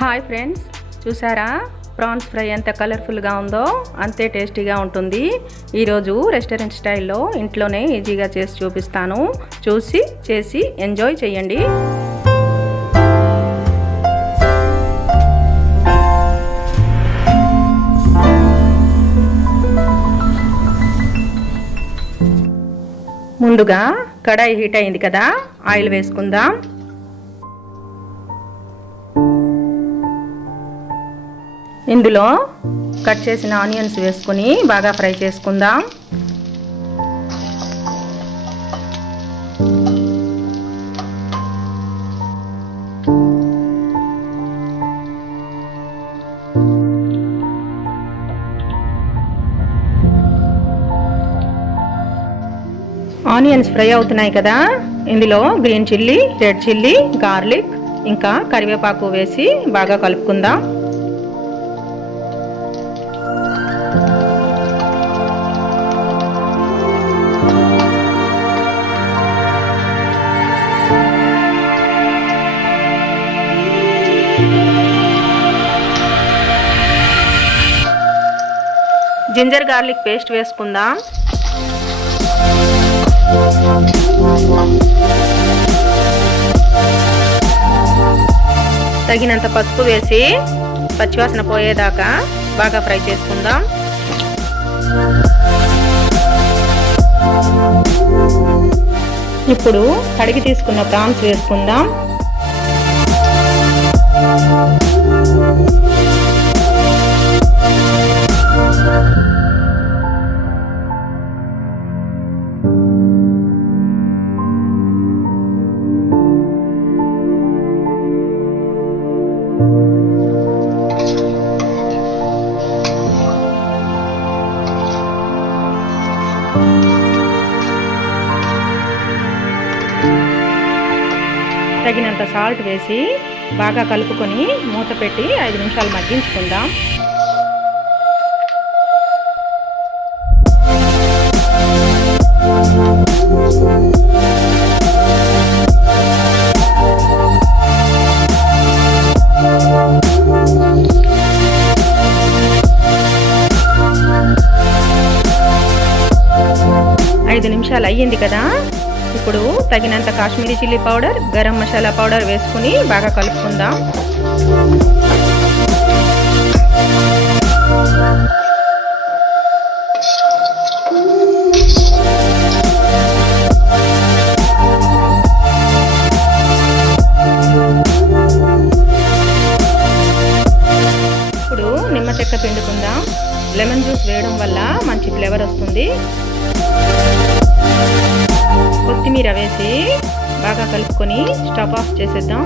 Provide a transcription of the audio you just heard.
Hi friends, చూసారా prawns fry ఎంత కలర్ఫుల్గా ఉందో అంతే టేస్టీగా ఉంటుంది. ఈరోజు రెస్టారెంట్ స్టైల్లో ఇంట్లోనే ఈజీగా చేసి చూపిస్తాను. చూసి చేసి ఎంజాయ్ చేయండి. ముందుగా కడాయి హీట్ అయింది కదా, ఆయిల్ వేసుకుందాం. ఇందులో కట్ చేసిన ఆనియన్స్ వేసుకొని బాగా ఫ్రై చేసుకుందాం. ఆనియన్స్ ఫ్రై అవుతున్నాయి కదా, ఇందులో green chilli, red chilli, garlic ఇంకా కరివేపాకు వేసి బాగా కలుపుకుందాం. జింజర్ గార్లిక్ పేస్ట్ వేసుకుందాం. తగినంత పసుపు వేసి పచ్చివాసన పోయేదాకా బాగా ఫ్రై చేసుకుందాం. ఇప్పుడు కడిగి తీసుకున్న ప్రాన్స్ వేసుకుందాం. తగినంత సాల్ట్ వేసి బాగా కలుపుకొని మూత పెట్టి 5 నిమిషాలు మగ్గించుకుందాం. ఐదు నిమిషాలు అయ్యింది కదా, ఇప్పుడు తగినంత Kashmiri chilli powder, garam masala powder వేసుకుని బాగా కలుపుకుందాం. ఇప్పుడు నిమ్మ చెక్క పిండుకుందాం. లెమన్ జ్యూస్ వేయడం వల్ల మంచి ఫ్లేవర్ వస్తుంది. కొత్తిమీర వేసి బాగా కలుపుకొని స్టవ్ ఆఫ్ చేసేద్దాం.